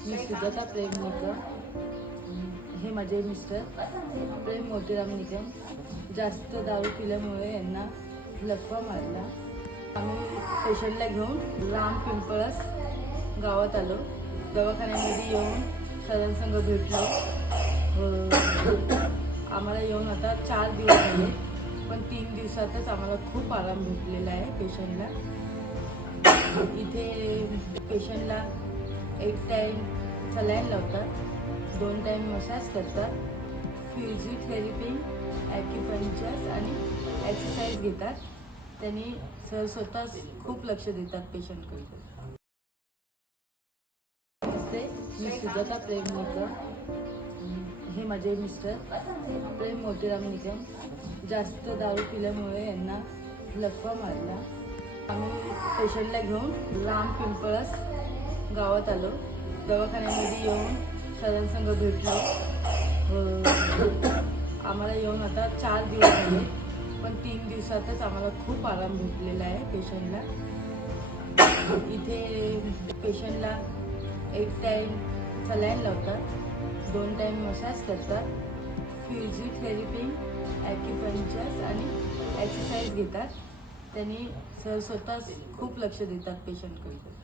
मी सुजाता प्रेम निकम, हे माझे मिस्टर प्रेम मोतीराम निकम. जास्त दारू पिल्यामुळे यांना लकवा मारला. आम्ही पेशंटला घेऊन राम पिंपळस गावात आलो. दवाखान्यामध्ये येऊन सरांसंग भेटलो. आम्हाला येऊन आता 4 दिवस झाले, पण 3 दिवसातच आम्हाला खूप आराम भेटलेला आहे. पेशंटला इथे पेशंटला 1 टाईम सलाईन लावतात, 2 टाईम मसाज करतात, फिजिओथेरपी, ॲक्युपंक्चर आणि एक्सरसाइज घेतात. त्यांनी सर स्वतः खूप लक्ष देतात पेशंटकडे. नमस्ते, मी सुजाता प्रेम निकम, हे माझे मिस्टर प्रेम मोतीराम निकम. जास्त दारू पिल्यामुळे यांना लकवा मारला. आम्ही पेशंटला घेऊन राम पिंपळस गावात आलो. दवाखान्यामध्ये येऊन सरांसंग भेटलो. आम्हाला येऊन आता 4 दिवस झाले, पण 3 दिवसातच आम्हाला खूप आराम भेटलेला आहे. पेशंटला इथे पेशंटला 1 टाईम सलाईन लावतात, 2 टाईम मसाज करतात, फिजिओथेरपी, ॲक्युपंक्चर आणि एक्सरसाइज घेतात. त्यांनी सर स्वतः खूप लक्ष देतात पेशंटकडे.